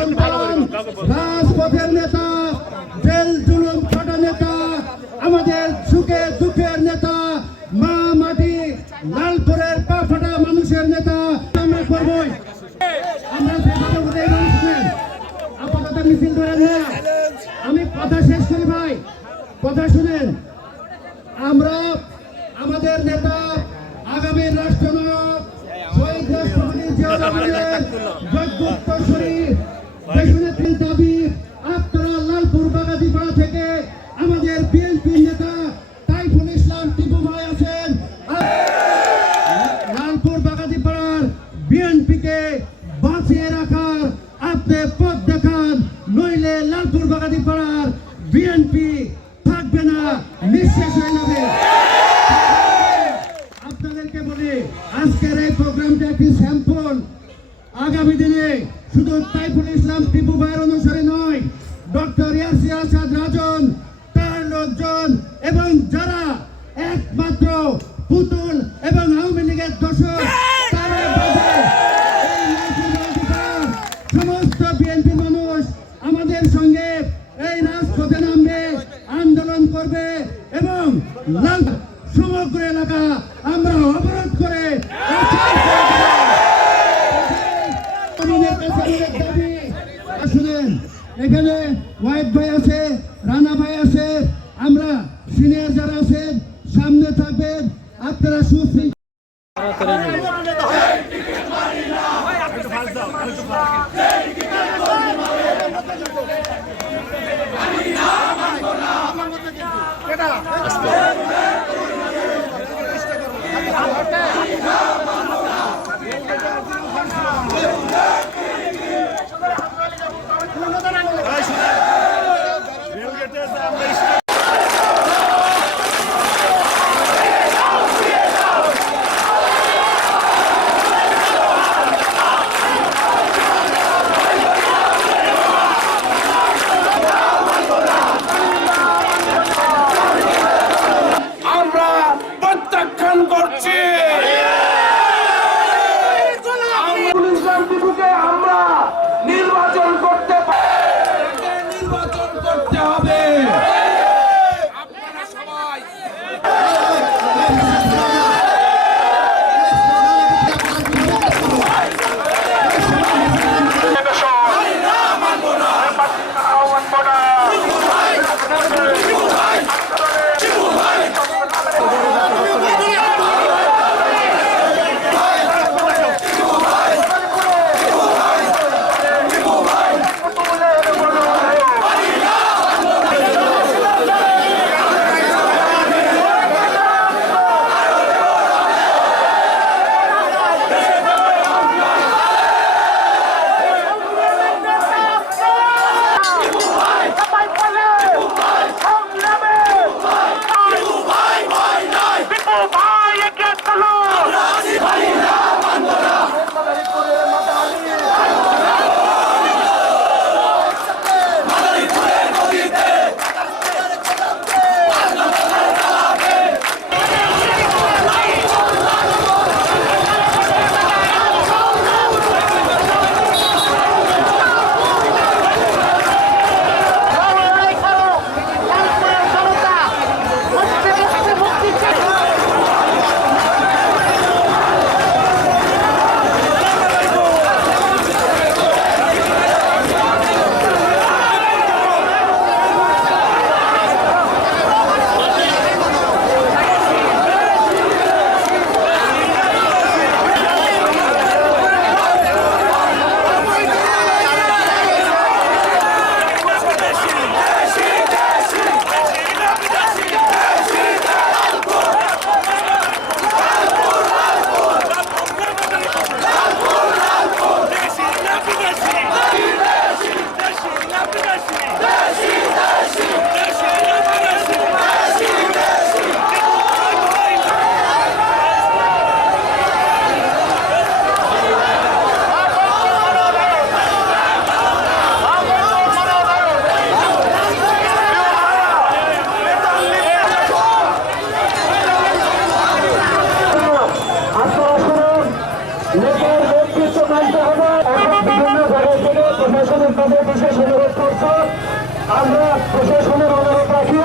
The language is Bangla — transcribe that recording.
সন্তান রাজপথের নেতা, জেল জুলুম খাটা নেতা, আমাদের সুখে দুঃখের নেতা, মা মাটি লালপুরের পা ফাটা মানুষের নেতা, আমরা করবই। আপাতত মিছিল ধরে না আমি কথা শেষ করি ভাই কথা শুনেন আমরা আমাদের নেতা আগামী রাষ্ট্রনায়ক শহীদ থাকবে না, নিঃশেষ হয়ে যাবে। আজকের এই প্রোগ্রামটা একটি স্যাম্পল। আগামী দিনে শুধু তাইফুল ইসলাম টিপু ভাইয়ের অনুসারে নয়, ডক্টর পুতুল এবং আওয়ামী লীগের দোষর সমস্ত বিএনপি মানুষ আমাদের সঙ্গে এই রাজপথে নামবে আন্দোলন করবে এবং সমগ্র এলাকা আমরা অবরোধ করে এখানে ওয়াইফ ভাই আছে রানা ভাই আছে আমরা সিনিয়র যারা আপনারা সুশৃঙ্খল Let's go. আহ্বান করছি। আমরা নির্বাচন করতে নির্বাচন করতে হবে। আমরা প্রশাসনের অনুরোধ রাখি